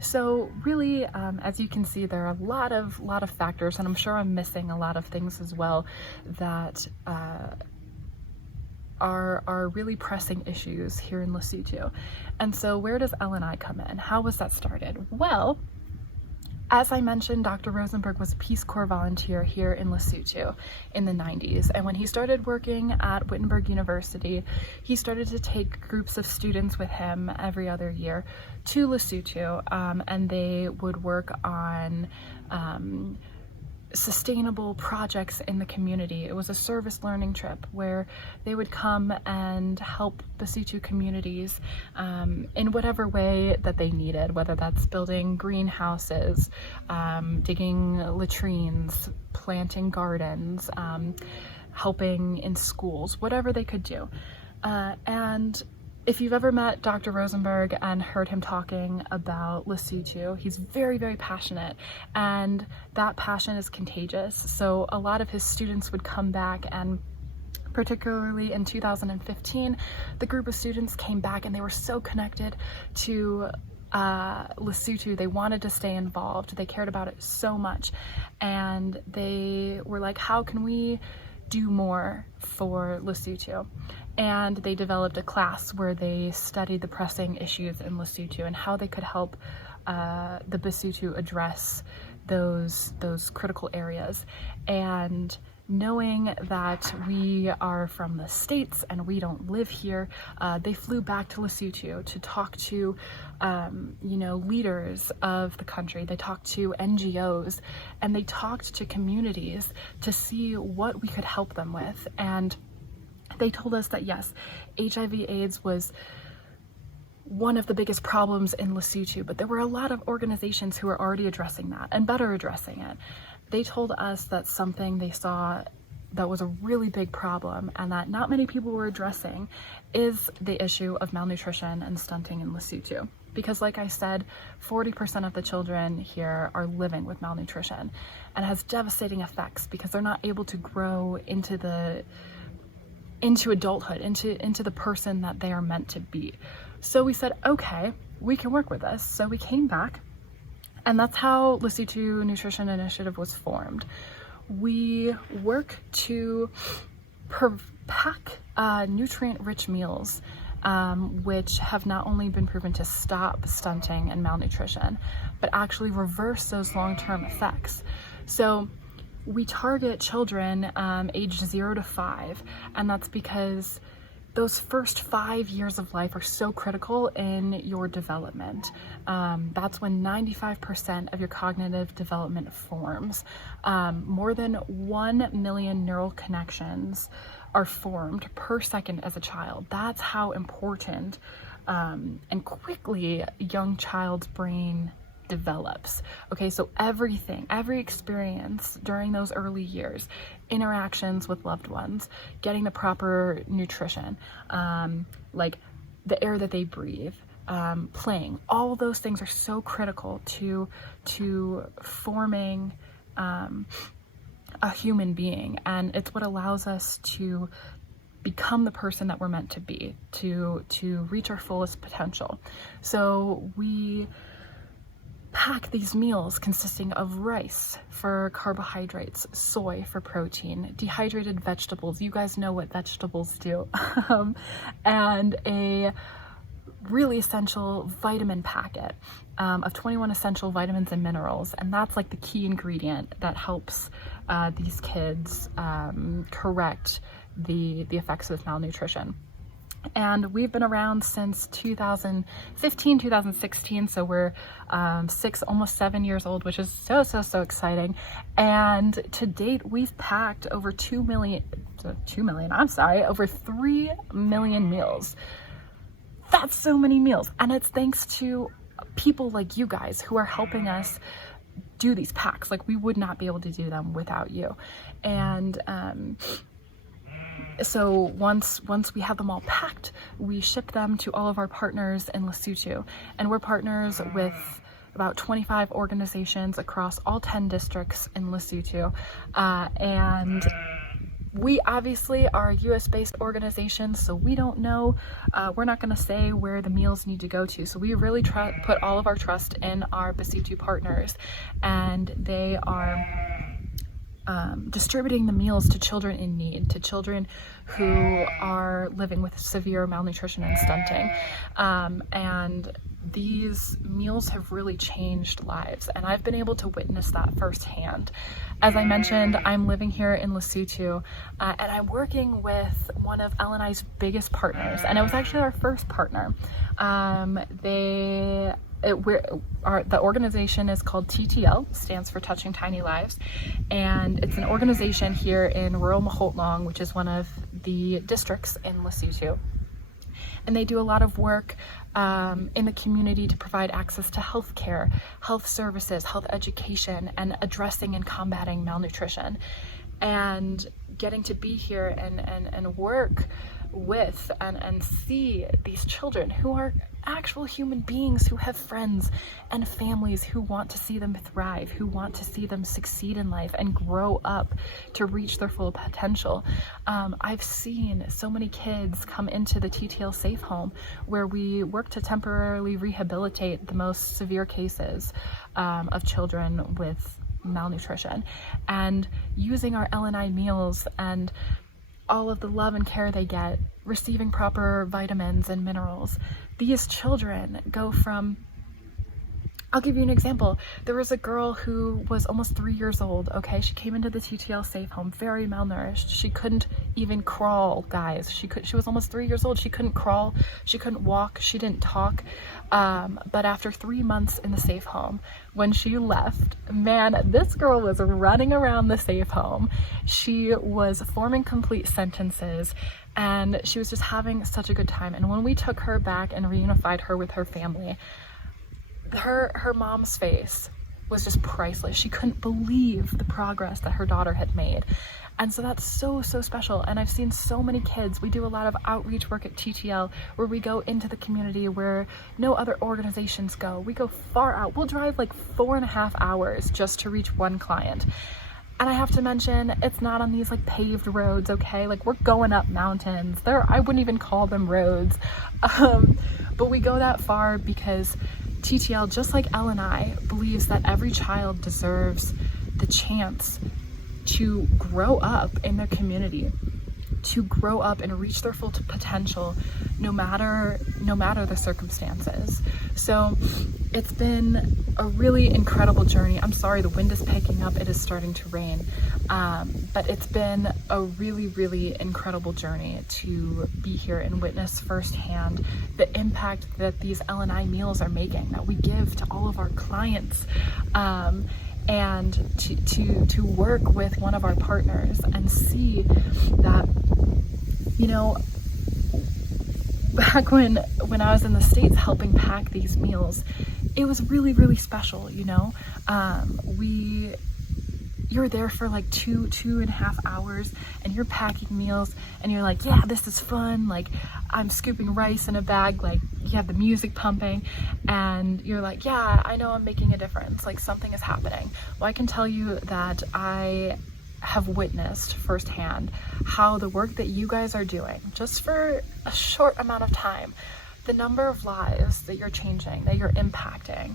So really, as you can see, there are a lot of factors, and I'm sure I'm missing a lot of things as well that are really pressing issues here in Lesotho. And so where does LNI come in? How was that started? Well, as I mentioned, Dr. Rosenberg was a Peace Corps volunteer here in Lesotho in the 90s. And when he started working at Wittenberg University, he started to take groups of students with him every other year to Lesotho, and they would work on sustainable projects in the community. It was a service learning trip where they would come and help Lesotho communities in whatever way that they needed, whether that's building greenhouses, digging latrines, planting gardens, helping in schools, whatever they could do. And if you've ever met Dr. Rosenberg and heard him talking about Lesotho, he's very, very passionate, and that passion is contagious. So a lot of his students would come back, and particularly in 2015, the group of students came back and they were so connected to Lesotho. They wanted to stay involved. They cared about it so much, and they were like, how can we do more for Lesotho? And they developed a class where they studied the pressing issues in Lesotho and how they could help the Basotho address those critical areas. And knowing that we are from the States and we don't live here, they flew back to Lesotho to talk to leaders of the country. They talked to NGOs, and they talked to communities to see what we could help them with. And they told us that yes, HIV/AIDS was one of the biggest problems in Lesotho, but there were a lot of organizations who were already addressing that and better addressing it. They told us that something they saw that was a really big problem and that not many people were addressing is the issue of malnutrition and stunting in Lesotho. Because like I said, 40% of the children here are living with malnutrition, and it has devastating effects because they're not able to grow into adulthood, into the person that they are meant to be. So we said, okay, we can work with this. So we came back, and that's how Lesotho Nutrition Initiative was formed. We work to pack nutrient-rich meals, which have not only been proven to stop stunting and malnutrition, but actually reverse those long-term effects. So we target children aged 0 to 5, and that's because those first 5 years of life are so critical in your development. That's when 95% of your cognitive development forms. More than 1 million neural connections are formed per second as a child. That's how important and quickly a young child's brain develops. Okay, so every experience during those early years, interactions with loved ones, getting the proper nutrition, like the air that they breathe, playing, all those things are so critical to forming a human being, and it's what allows us to become the person that we're meant to be, to reach our fullest potential. So we pack these meals consisting of rice for carbohydrates, soy for protein, dehydrated vegetables, you guys know what vegetables do, and a really essential vitamin packet of 21 essential vitamins and minerals, and that's like the key ingredient that helps these kids correct the effects of malnutrition. And we've been around since 2015, 2016, so we're 6, almost 7 years old, which is so exciting. And to date, we've packed over 3 million meals. That's so many meals, and it's thanks to people like you guys who are helping us do these packs. Like, we would not be able to do them without you. And so once we have them all packed, we ship them to all of our partners in Lesotho, and we're partners with about 25 organizations across all 10 districts in Lesotho, and We obviously are a US based organization, so we don't know, we're not going to say where the meals need to go to. So we really put all of our trust in our Basitu partners, and they are distributing the meals to children in need, to children who are living with severe malnutrition and stunting. And these meals have really changed lives, and I've been able to witness that firsthand. As I mentioned, I'm living here in Lesotho, and I'm working with one of LNI's biggest partners, and it was actually our first partner. The organization is called TTL, stands for Touching Tiny Lives, and it's an organization here in rural Mahotlong, which is one of the districts in Lesotho. And they do a lot of work in the community to provide access to health care, health services, health education, and addressing and combating malnutrition. And getting to be here and work with and see these children who are actual human beings, who have friends and families who want to see them thrive, who want to see them succeed in life and grow up to reach their full potential. I've seen so many kids come into the TTL Safe Home, where we work to temporarily rehabilitate the most severe cases of children with malnutrition, and using our LNI meals and all of the love and care they get, receiving proper vitamins and minerals. These children go from, I'll give you an example. There was a girl who was almost 3 years old, okay? She came into the TTL Safe Home very malnourished. She couldn't even crawl, guys. She was almost 3 years old. She couldn't crawl, she couldn't walk, she didn't talk. But after 3 months in the safe home, when she left, man, this girl was running around the safe home. She was forming complete sentences, and she was just having such a good time. And when we took her back and reunified her with her family, her mom's face was just priceless. She couldn't believe the progress that her daughter had made. And so that's so special. And I've seen so many kids. We do a lot of outreach work at TTL, where we go into the community where no other organizations go. We go far out. We'll drive like 4.5 hours just to reach one client. And I have to mention, it's not on these like paved roads, okay? Like, we're going up mountains. I wouldn't even call them roads. But we go that far because TTL, just like LNI, believes that every child deserves the chance to grow up in their community, to grow up and reach their full potential, no matter the circumstances. So it's been a really incredible journey. I'm sorry, the wind is picking up. It is starting to rain. But it's been a really incredible journey to be here and witness firsthand the impact that these LNI meals are making, that we give to all of our clients. And to work with one of our partners and see that, you know, back when I was in the States helping pack these meals, it was really special, you know. You're there for like 2.5 hours, and you're packing meals, and you're like, yeah, this is fun. Like, I'm scooping rice in a bag, like, you have the music pumping, and you're like, yeah, I know I'm making a difference. Like, something is happening. Well, I can tell you that I have witnessed firsthand how the work that you guys are doing, just for a short amount of time, the number of lives that you're changing, that you're impacting,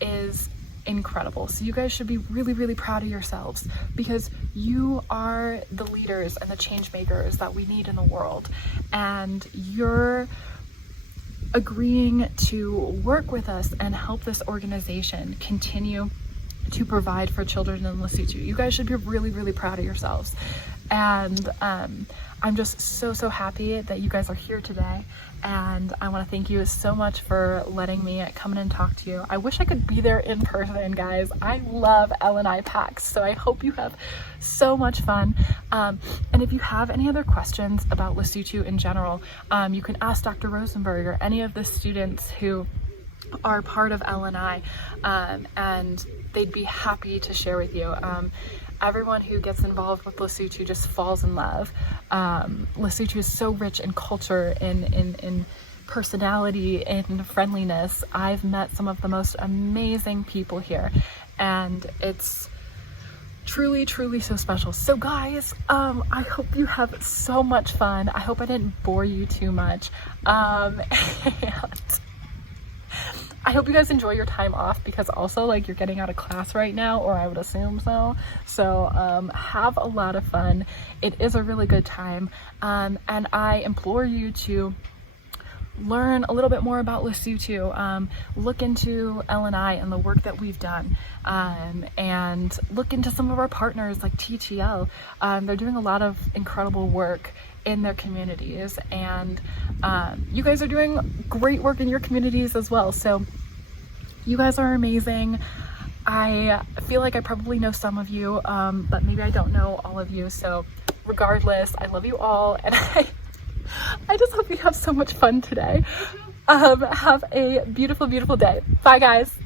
is incredible. So you guys should be really proud of yourselves, because you are the leaders and the change makers that we need in the world, and you're agreeing to work with us and help this organization continue to provide for children in Lesotho. You guys should be really proud of yourselves. And I'm just so happy that you guys are here today, and I want to thank you so much for letting me come in and talk to you. I wish I could be there in person, guys. I love LNI packs, so I hope you have so much fun. And if you have any other questions about Lesotho in general, you can ask Dr. Rosenberg or any of the students who are part of LNI, and they'd be happy to share with you. Everyone who gets involved with Lesotho just falls in love. Lesotho is so rich in culture, in personality, in friendliness. I've met some of the most amazing people here, and it's truly, truly so special. So guys, I hope you have so much fun. I hope I didn't bore you too much. And I hope you guys enjoy your time off, because also like you're getting out of class right now, or I would assume so. So have a lot of fun. It is a really good time. And I implore you to learn a little bit more about Lesotho, look into LNI and the work that we've done, and look into some of our partners like TTL. They're doing a lot of incredible work in their communities, and you guys are doing great work in your communities as well. So you guys are amazing. I feel like I probably know some of you, but maybe I don't know all of you. So regardless, I love you all, and I just hope you have so much fun today. Have a beautiful, beautiful day. Bye guys.